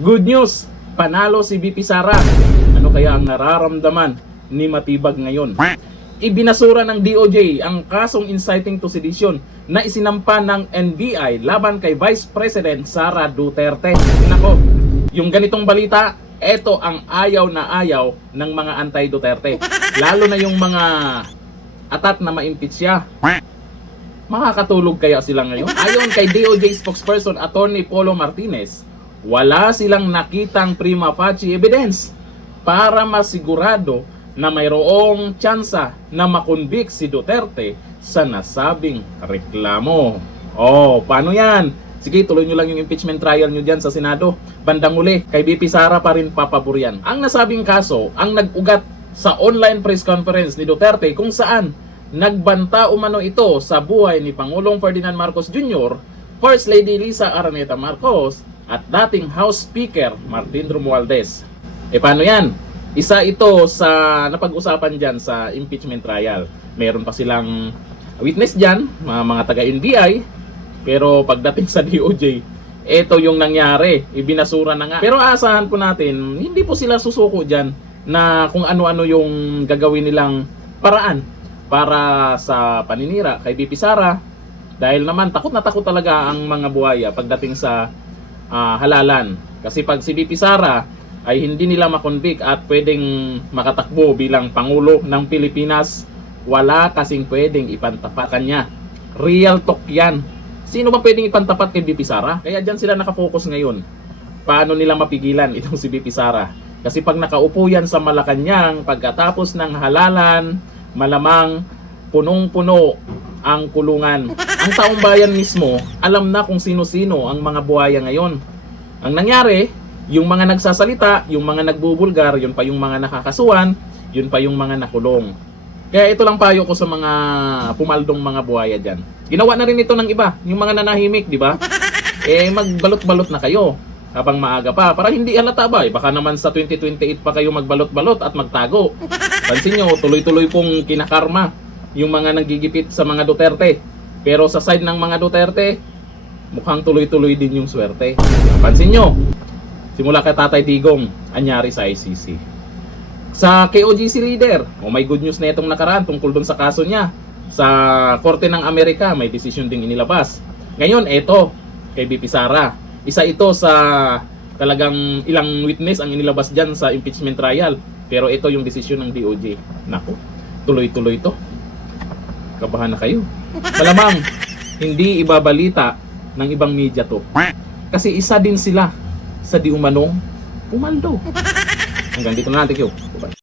Good news! Panalo si VP Sara. Ano kaya ang nararamdaman ni Matibag ngayon? Ibinasura ng DOJ ang kasong inciting to sedition na isinampa ng NBI laban kay Vice President Sara Duterte. Nako, yung ganitong balita, eto ang ayaw na ayaw ng mga anti-Duterte. Lalo na yung mga atat na ma-impeach siya. Makakatulog kaya sila ngayon? Ayon kay DOJ spokesperson Attorney Polo Martinez, wala silang nakitang prima facie evidence para masigurado na mayroong tsansa na makonvict si Duterte sa nasabing reklamo. Oh, paano yan? Sige, tuloy nyo lang yung impeachment trial nyo dyan sa Senado. Bandang uli, kay VP Sara pa rin papaburian. Ang nasabing kaso, ang nag-ugat sa online press conference ni Duterte kung saan nagbanta umano ito sa buhay ni Pangulong Ferdinand Marcos Jr., First Lady Liza Araneta Marcos, at dating House Speaker Martin Romualdez. E paano yan? Isa ito sa napag-usapan dyan sa impeachment trial. Meron pa silang witness dyan, mga taga-NBI, pero pagdating sa DOJ, ito yung nangyari, ibinasura na nga. Pero aasahan po natin, hindi po sila susuko dyan na kung ano-ano yung gagawin nilang paraan para sa paninira kay VP Sara. Dahil naman takot na takot talaga ang mga buhaya pagdating sa halalan. Kasi pag si VP Sara ay hindi nila makonvict at pwedeng makatakbo bilang Pangulo ng Pilipinas, wala kasing pwedeng ipantapat kanya. Real talk yan. Sino ba pwedeng ipantapat kay VP Sara? Kaya dyan sila nakafocus ngayon. Paano nila mapigilan itong si VP Sara? Kasi pag nakaupo yan sa Malacanang, pagkatapos ng halalan, malamang punong-puno ang kulungan. Ang taong bayan mismo, alam na kung sino-sino ang mga buhaya ngayon. Ang nangyari, yung mga nagsasalita, yung mga nagbubulgar, yun pa yung mga nakakasuhan, yun pa yung mga nakulong. Kaya ito lang payo ko sa mga pumaldong mga buhaya dyan. Ginawa na rin ito ng iba, yung mga nanahimik, di ba? Magbalot-balot na kayo habang maaga pa para hindi halata ba? Baka naman sa 2028 pa kayo magbalot-balot at magtago. Pansin nyo, tuloy-tuloy pong kinakarma yung mga nanggigipit sa mga Duterte. Pero sa side ng mga Duterte, mukhang tuloy-tuloy din yung swerte. Pansin nyo, simula kay Tatay Digong, anyari sa ICC. Sa KOGC leader, may good news na itong nakaraan tungkol dun sa kaso niya. Sa Korte ng Amerika, may decision ding inilabas. Ngayon, eto, kay VP Sara. Isa ito sa talagang ilang witness ang inilabas dyan sa impeachment trial. Pero ito yung decision ng DOJ. Naku, tuloy-tuloy to. Kabahan na kayo. Malamang, hindi ibabalita ng ibang media to. Kasi isa din sila sa di umanong pumaldo. Hanggang dito na natin, Q. Bye-bye.